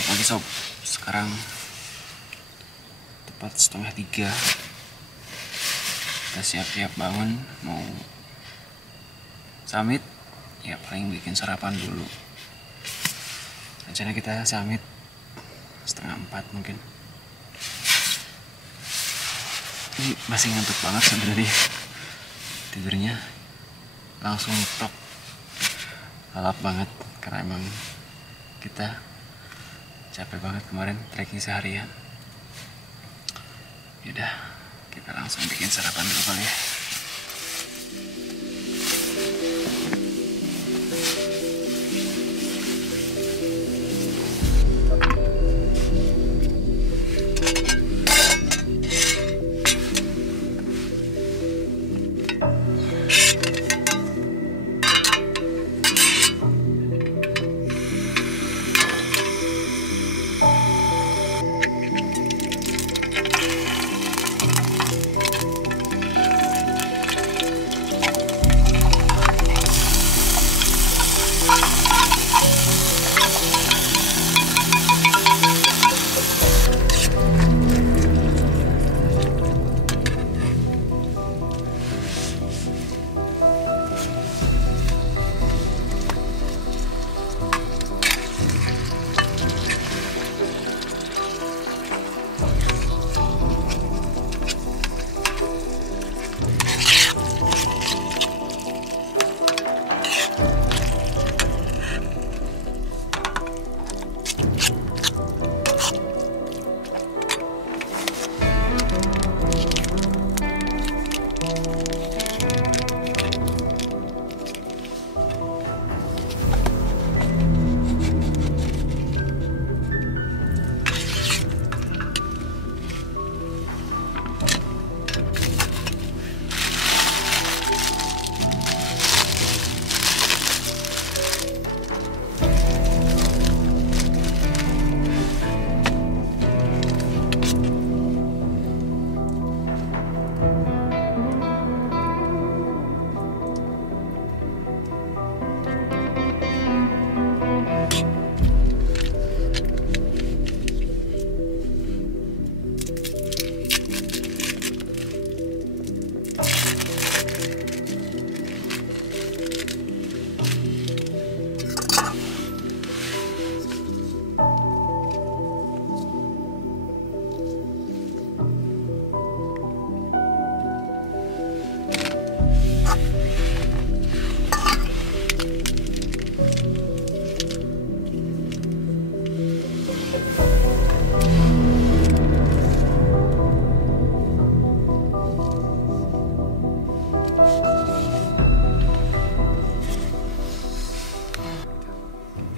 Selamat pagi sob. Sekarang tepat 2:30. Kita siap-siap bangun mau summit. Ya paling bikin sarapan dulu. Rencana kita summit 3:30 mungkin. Ini masih ngantuk banget sebenarnya. Tidurnya langsung top. Lalap banget karena emang kita capek banget kemarin trekking seharian. Yaudah, kita langsung bikin sarapan dulu kali ya.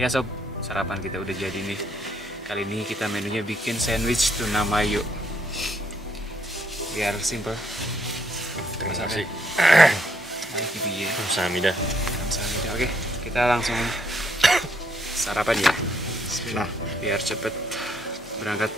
Ya sob, sarapan kita udah jadi nih. Kali ini kita menunya bikin sandwich tuna mayo. Biar simple. Terima kasih. Ayo kibi ya. Kamsahamnida. Kamsahamnida. Oke, kita langsung sarapan ya. Bismillah. Biar cepet berangkat.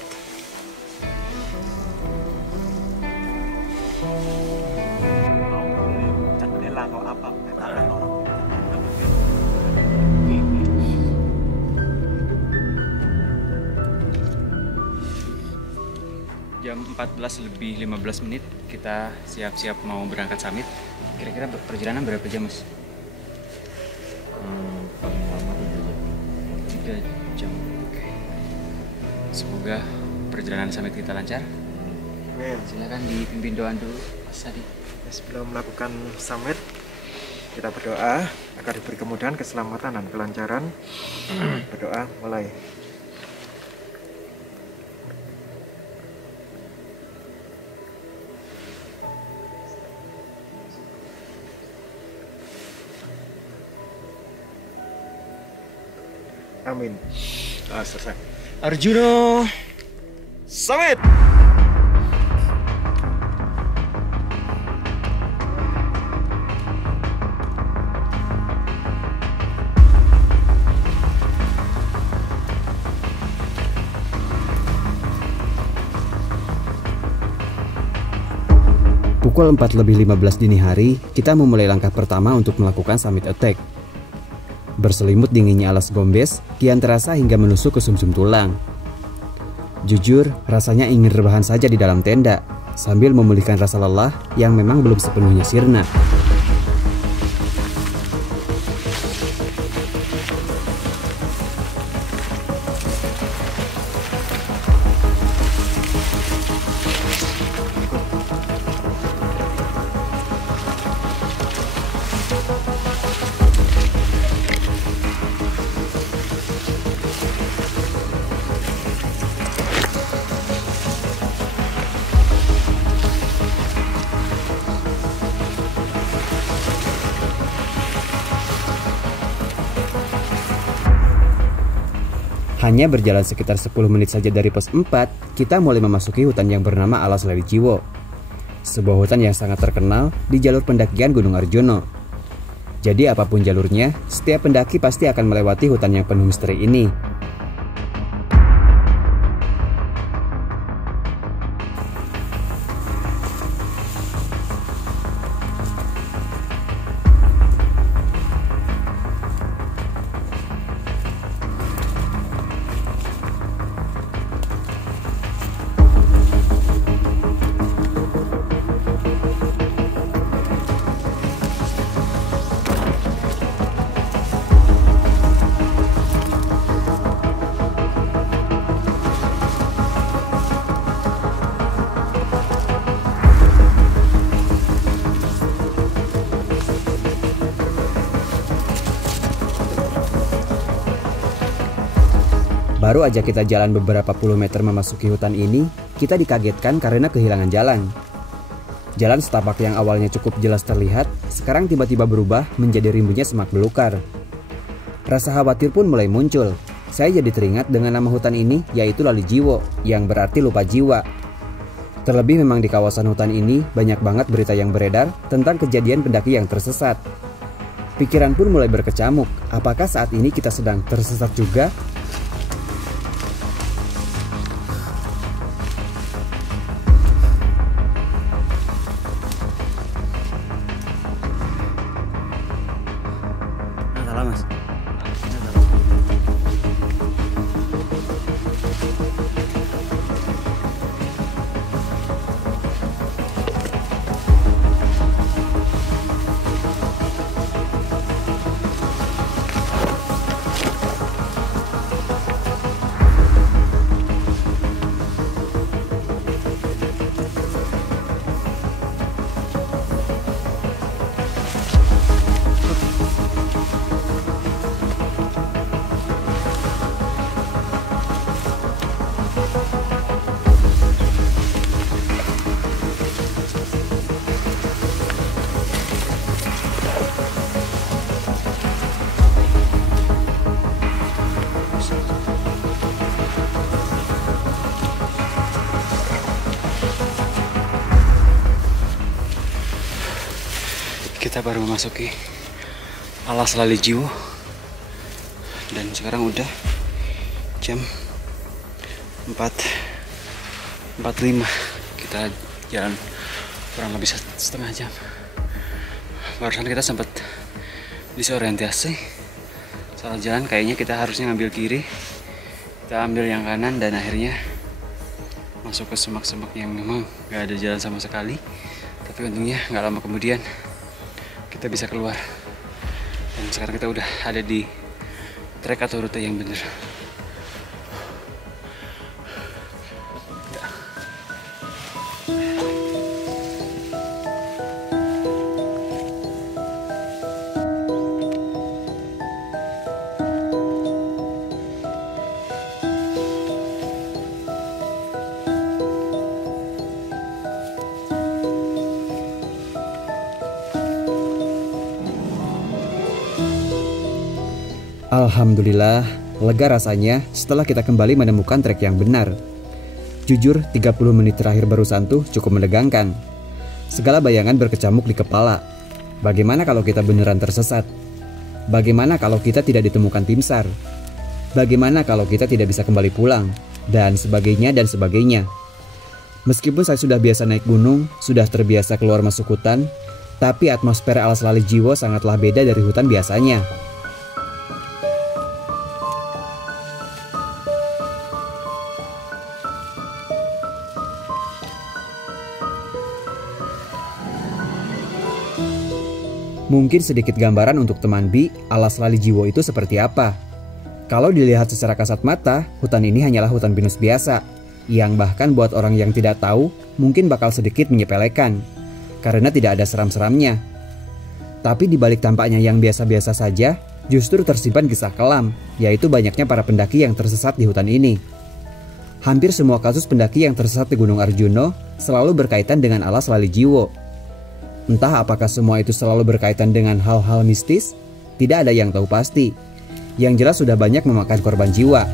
Jam 14:15 kita siap-siap mau berangkat summit. Kira-kira perjalanan berapa jam, Mas? Paling lama 3 jam. Oke. Semoga perjalanan summit kita lancar. Silakan dipimpin doa dulu, Mas Adi. Sebelum melakukan summit, kita berdoa agar diberi kemudahan, keselamatan, dan kelancaran. Berdoa mulai. Amin. Selesai. Arjuna Summit. Pukul 4:15 dini hari, kita memulai langkah pertama untuk melakukan summit attack. Berselimut dinginnya alas gombes kian terasa hingga menusuk ke sumsum tulang. Jujur, rasanya ingin rebahan saja di dalam tenda, sambil memulihkan rasa lelah yang memang belum sepenuhnya sirna. Hanya berjalan sekitar 10 menit saja dari pos 4, kita mulai memasuki hutan yang bernama Alas Lali Jiwo. Sebuah hutan yang sangat terkenal di jalur pendakian Gunung Arjuna. Jadi apapun jalurnya, setiap pendaki pasti akan melewati hutan yang penuh misteri ini. Baru aja kita jalan beberapa puluh meter memasuki hutan ini, kita dikagetkan karena kehilangan jalan. Jalan setapak yang awalnya cukup jelas terlihat, sekarang tiba-tiba berubah menjadi rimbunnya semak belukar. Rasa khawatir pun mulai muncul. Saya jadi teringat dengan nama hutan ini, yaitu Lali Jiwo, yang berarti lupa jiwa. Terlebih memang di kawasan hutan ini banyak banget berita yang beredar tentang kejadian pendaki yang tersesat. Pikiran pun mulai berkecamuk, apakah saat ini kita sedang tersesat juga? Mas. Kita baru memasuki Alas Lali Jiwo dan sekarang udah jam 4.45. Kita jalan kurang lebih setengah jam. Barusan kita sempat disorientasi salah jalan, kayaknya kita harusnya ngambil kiri, kita ambil yang kanan dan akhirnya masuk ke semak-semak yang memang gak ada jalan sama sekali. Tapi untungnya nggak lama kemudian kita bisa keluar dan sekarang kita udah ada di trek atau rute yang benar. Alhamdulillah, lega rasanya setelah kita kembali menemukan trek yang benar. Jujur, 30 menit terakhir barusan tuh cukup menegangkan. Segala bayangan berkecamuk di kepala. Bagaimana kalau kita beneran tersesat? Bagaimana kalau kita tidak ditemukan tim SAR? Bagaimana kalau kita tidak bisa kembali pulang? Dan sebagainya dan sebagainya. Meskipun saya sudah biasa naik gunung, sudah terbiasa keluar masuk hutan, tapi atmosfer Alas Lali Jiwo sangatlah beda dari hutan biasanya. Mungkin sedikit gambaran untuk teman Bi, alas Lali Jiwo itu seperti apa. Kalau dilihat secara kasat mata, hutan ini hanyalah hutan pinus biasa, yang bahkan buat orang yang tidak tahu, mungkin bakal sedikit menyepelekan, karena tidak ada seram-seramnya. Tapi di balik tampaknya yang biasa-biasa saja, justru tersimpan kisah kelam, yaitu banyaknya para pendaki yang tersesat di hutan ini. Hampir semua kasus pendaki yang tersesat di Gunung Arjuno selalu berkaitan dengan alas Lali Jiwo. Entah apakah semua itu selalu berkaitan dengan hal-hal mistis, tidak ada yang tahu pasti. Yang jelas sudah banyak memakan korban jiwa.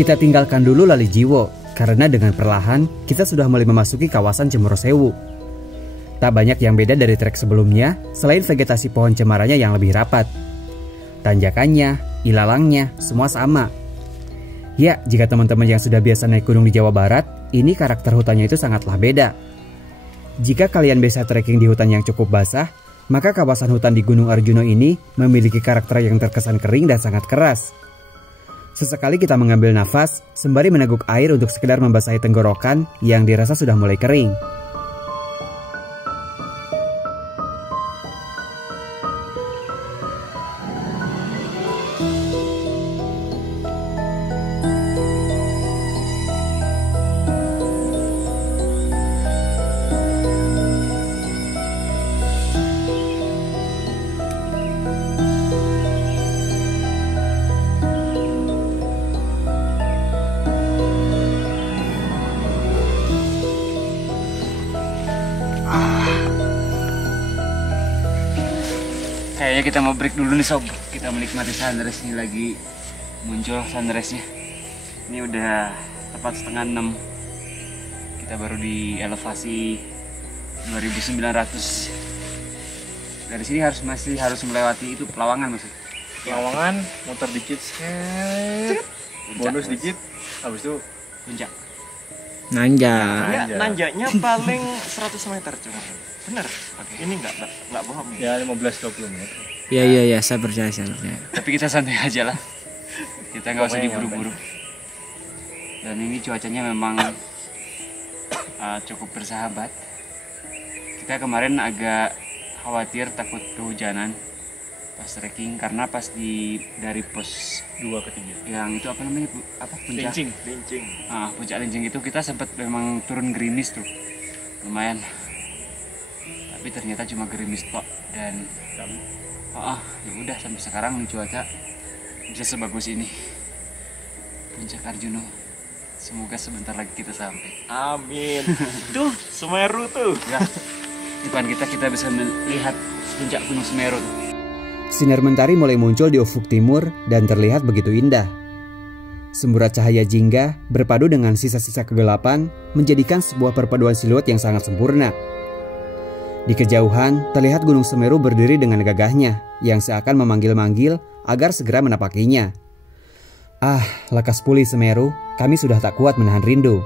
Kita tinggalkan dulu Lali Jiwo, karena dengan perlahan kita sudah mulai memasuki kawasan Cemoro Sewu. Tak banyak yang beda dari trek sebelumnya, selain vegetasi pohon cemaranya yang lebih rapat. Tanjakannya, ilalangnya, semua sama. Ya, jika teman-teman yang sudah biasa naik gunung di Jawa Barat, ini karakter hutannya itu sangatlah beda. Jika kalian biasa trekking di hutan yang cukup basah, maka kawasan hutan di Gunung Arjuno ini memiliki karakter yang terkesan kering dan sangat keras. Sesekali kita mengambil nafas sembari meneguk air untuk sekedar membasahi tenggorokan yang dirasa sudah mulai kering. Kayaknya kita mau break dulu nih sob. Kita menikmati sunrise nih, lagi muncul sunrise-nya. Ini udah tepat 5:30. Kita baru di elevasi 2900. Dari sini masih harus melewati itu Pelawangan maksud. Lawangan, motor dikit, bonus dikit, habis itu Puncak. Nanjak. Ya, nanjaknya paling 100 meter cuma. Bener. Ini nggak bohong. ya 15-20 menit. Iya, saya percaya. Tapi kita santai aja lah. Kita nggak usah diburu-buru. Dan ini cuacanya memang cukup bersahabat. Kita kemarin agak khawatir takut kehujanan pas trekking, karena pas dari pos 2 ke 3. yang itu apa namanya puncak Lincing. puncak Lincing itu kita sempat memang turun gerimis tuh lumayan, tapi ternyata cuma gerimis tok. Dan ya udah sampai sekarang nih cuaca bisa sebagus ini. Puncak Arjuno, semoga sebentar lagi kita sampai. Amin. Tuh, Semeru tuh. Ya, depan kita bisa melihat puncak Gunung Semeru tuh. Sinar mentari mulai muncul di ufuk timur dan terlihat begitu indah. Semburat cahaya jingga berpadu dengan sisa-sisa kegelapan menjadikan sebuah perpaduan siluet yang sangat sempurna. Di kejauhan terlihat Gunung Semeru berdiri dengan gagahnya yang seakan memanggil-manggil agar segera menapakinya. Ah, lekas pulih Semeru, kami sudah tak kuat menahan rindu.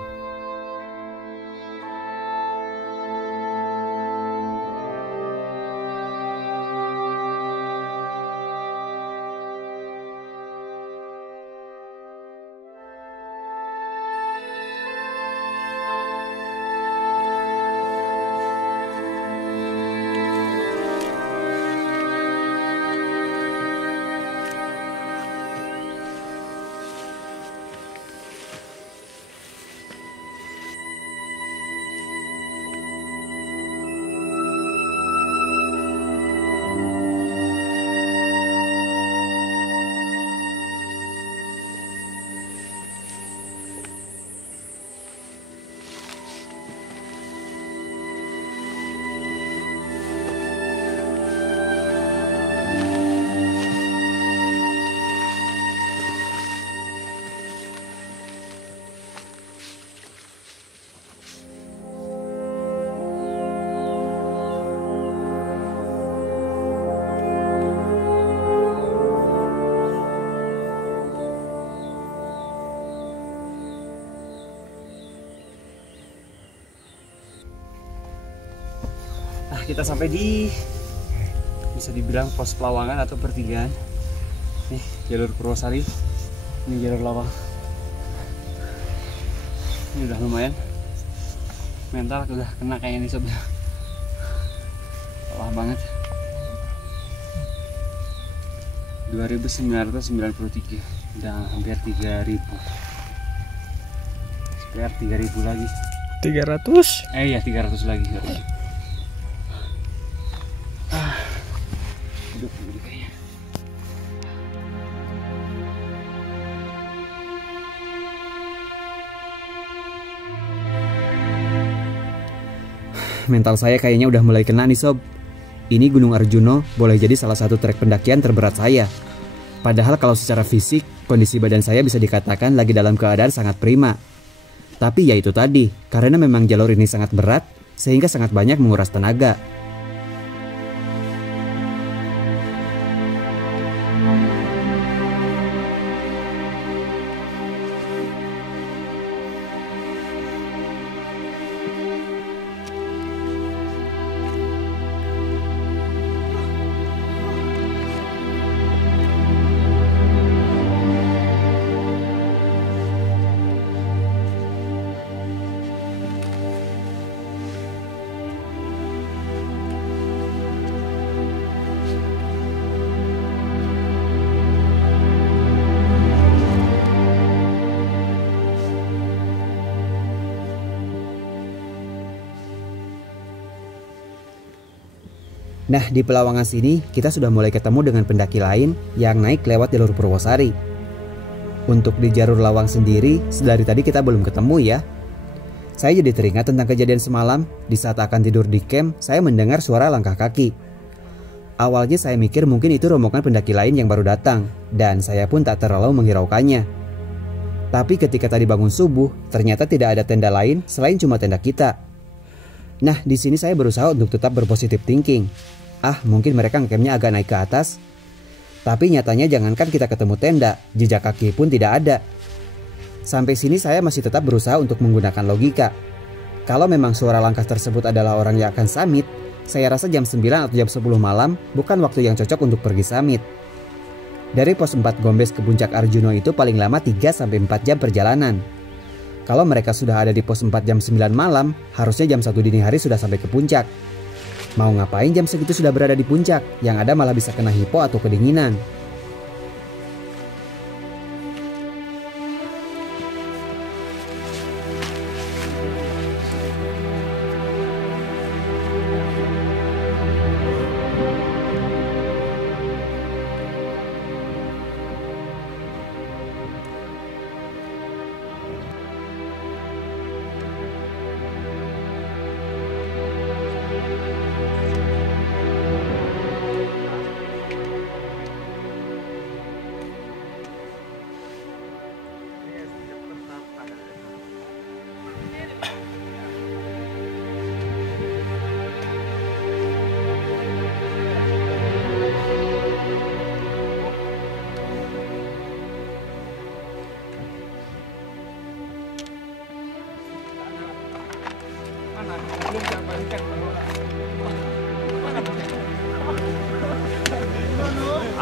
kita sampai di, bisa dibilang pos Pelawangan atau pertigaan. Nih jalur Purwosari, ini jalur lawang. Ini udah lumayan, mental udah kena kayaknya nih sob. Wah banget. 2.993, udah hampir 3.000. Sekitar 3.000 lagi. 300. Iya 300 lagi. Duduk dulu kayaknya. Mental saya kayaknya udah mulai kena nih sob. Ini Gunung Arjuno boleh jadi salah satu trek pendakian terberat saya. Padahal kalau secara fisik, kondisi badan saya bisa dikatakan lagi dalam keadaan sangat prima. Tapi ya itu tadi, karena memang jalur ini sangat berat, sehingga sangat banyak menguras tenaga. Nah, di Pelawangan sini kita sudah mulai ketemu dengan pendaki lain yang naik lewat jalur Purwosari. Untuk di jalur Lawang sendiri, dari tadi kita belum ketemu ya. Saya jadi teringat tentang kejadian semalam. Di saat akan tidur di camp, saya mendengar suara langkah kaki. Awalnya saya mikir mungkin itu rombongan pendaki lain yang baru datang, dan saya pun tak terlalu menghiraukannya. Tapi ketika tadi bangun subuh, ternyata tidak ada tenda lain selain cuma tenda kita. Nah, di sini saya berusaha untuk tetap berpositif thinking. Mungkin mereka ngecampnya agak naik ke atas. Tapi nyatanya jangankan kita ketemu tenda, jejak kaki pun tidak ada. Sampai sini saya masih tetap berusaha untuk menggunakan logika. Kalau memang suara langkah tersebut adalah orang yang akan summit, saya rasa jam 9 atau jam 10 malam bukan waktu yang cocok untuk pergi summit. Dari pos 4 Gombes ke puncak Arjuno itu paling lama 3-4 jam perjalanan. Kalau mereka sudah ada di pos 4 jam 9 malam, harusnya jam 1 dini hari sudah sampai ke puncak. Mau ngapain jam segitu sudah berada di puncak, yang ada malah bisa kena hipo atau kedinginan.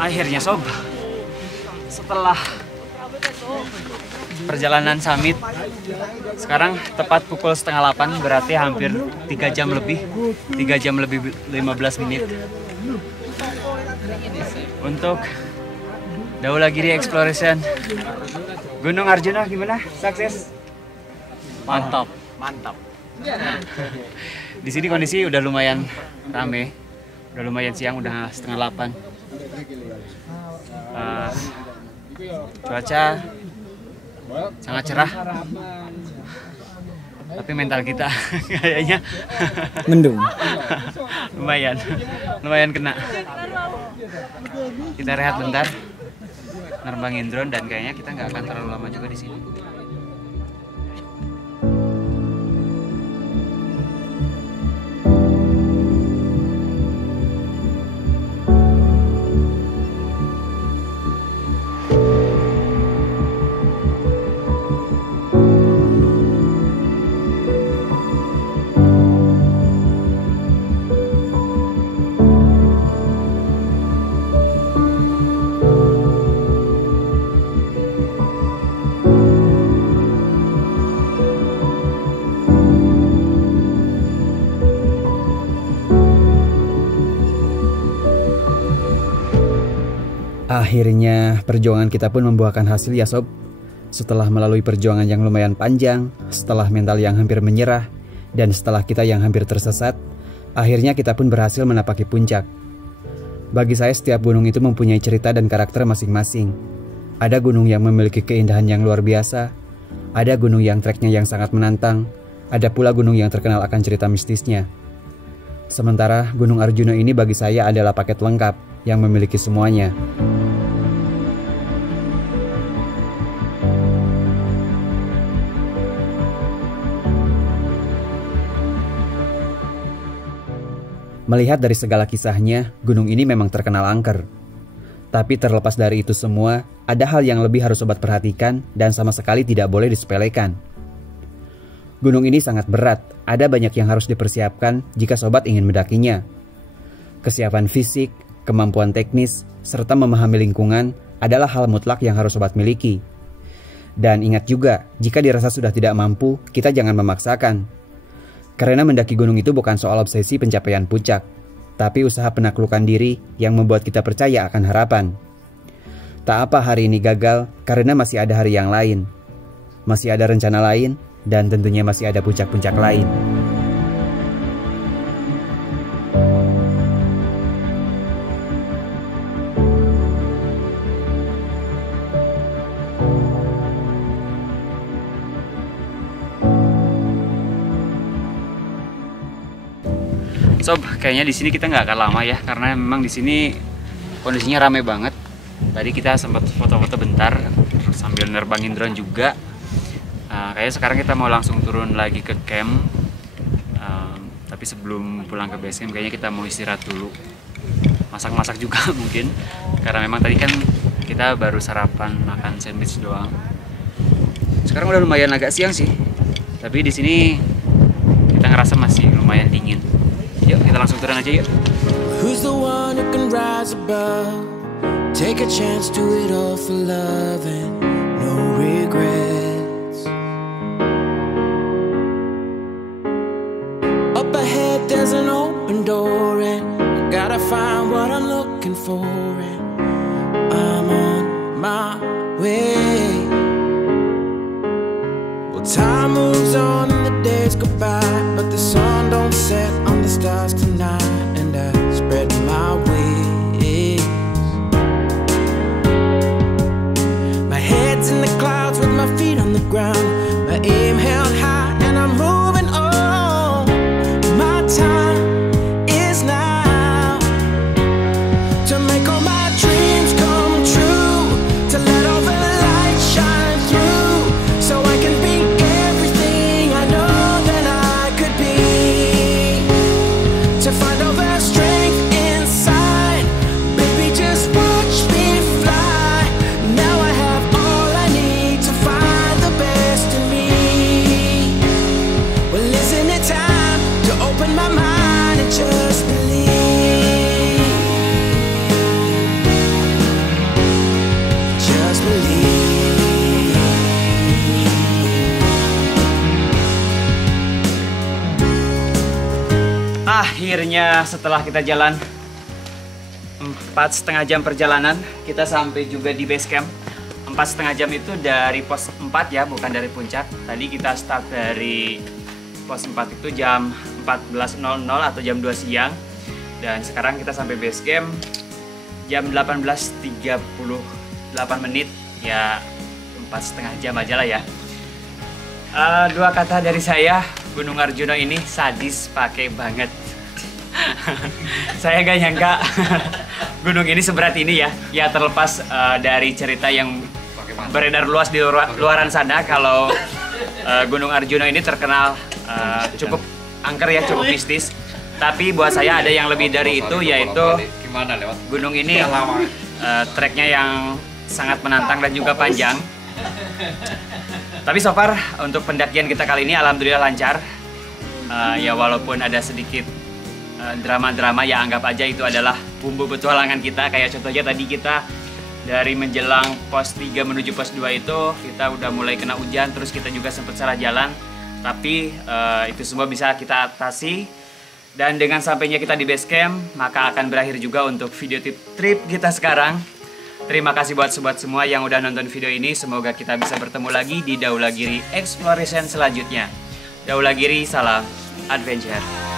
Akhirnya sob, setelah perjalanan summit, sekarang tepat pukul 7:30, berarti hampir 3 jam lebih 15 menit untuk Daulagiri Exploration. Gunung Arjuna gimana? Sukses? Mantap. Di sini kondisi udah lumayan rame, udah lumayan siang, udah 7:30. Cuaca sangat cerah, tapi mental kita kayaknya Mendung. lumayan kena. Kita rehat bentar, nerbangin drone, dan kayaknya kita nggak akan terlalu lama juga di sini. Akhirnya perjuangan kita pun membuahkan hasil ya sob. Setelah melalui perjuangan yang lumayan panjang, setelah mental yang hampir menyerah, dan setelah kita yang hampir tersesat, akhirnya kita pun berhasil menapaki puncak. Bagi saya setiap gunung itu mempunyai cerita dan karakter masing-masing. Ada gunung yang memiliki keindahan yang luar biasa, ada gunung yang treknya yang sangat menantang, ada pula gunung yang terkenal akan cerita mistisnya. Sementara Gunung Arjuna ini bagi saya adalah paket lengkap yang memiliki semuanya. Melihat dari segala kisahnya, gunung ini memang terkenal angker. Tapi terlepas dari itu semua, ada hal yang lebih harus sobat perhatikan dan sama sekali tidak boleh disepelekan. Gunung ini sangat berat, ada banyak yang harus dipersiapkan jika sobat ingin mendakinya. Kesiapan fisik, kemampuan teknis, serta memahami lingkungan adalah hal mutlak yang harus sobat miliki. Dan ingat juga, jika dirasa sudah tidak mampu, kita jangan memaksakan. Karena mendaki gunung itu bukan soal obsesi pencapaian puncak, tapi usaha penaklukan diri yang membuat kita percaya akan harapan. Tak apa hari ini gagal, karena masih ada hari yang lain. Masih ada rencana lain, dan tentunya masih ada puncak-puncak lain. Sob, kayaknya di sini kita nggak akan lama ya, karena memang di sini kondisinya ramai banget. Tadi kita sempat foto-foto bentar sambil nerbangin drone juga. Kayaknya sekarang kita mau langsung turun lagi ke camp. Tapi sebelum pulang ke base camp, kayaknya kita mau istirahat dulu. Masak-masak juga mungkin, karena memang tadi kan kita baru sarapan makan sandwich doang. Sekarang udah lumayan agak siang sih, tapi di sini kita ngerasa masih lumayan dingin. Yuk kita langsung turun aja yuk. Who's the one who can rise above? Take a chance, do it all for love and no regrets. Up ahead there's an open door and I gotta find what I'm looking for and I'm on my way. Well, time moves on and the days go by, but the sun don't set on the stars tonight, and I spread my wings. My head's in the clouds with my feet on the ground, my aim held high and I'm moving on. My time is now to make all my dreams come true, to let all the light shine through, so I can be everything I know that I could be, to find all the strength inside. Baby, just watch me fly. Now I have all I need to find the best in me. Well, isn't it time to open my mind and just believe? Just believe. Akhirnya setelah kita jalan 4,5 jam perjalanan, kita sampai juga di base camp. 4,5 jam itu dari pos 4 ya, bukan dari puncak. Tadi kita start dari pos 4 itu jam 14.00 atau jam 2 siang. Dan sekarang kita sampai base camp jam 18.38 menit. Ya 4,5 jam aja lah ya. Dua kata dari saya, Gunung Arjuna ini sadis pakai banget. Saya gak nyangka gunung ini seberat ini ya. Ya terlepas dari cerita yang beredar luas di luaran sana, kalau Gunung Arjuna ini terkenal cukup angker ya, cukup mistis. Tapi buat saya ada yang lebih dari itu, yaitu gunung ini treknya yang sangat menantang dan juga panjang. Tapi so far untuk pendakian kita kali ini alhamdulillah lancar. Ya walaupun ada sedikit drama-drama, ya anggap aja itu adalah bumbu petualangan kita. Kayak contohnya tadi kita dari menjelang pos 3 menuju pos 2 itu kita udah mulai kena hujan, terus kita juga sempat salah jalan. Tapi itu semua bisa kita atasi. Dan dengan sampainya kita di base camp, maka akan berakhir juga untuk video trip kita sekarang. Terima kasih buat sobat semua yang udah nonton video ini. Semoga kita bisa bertemu lagi di Daulagiri Exploration selanjutnya. Daulagiri, salam adventure.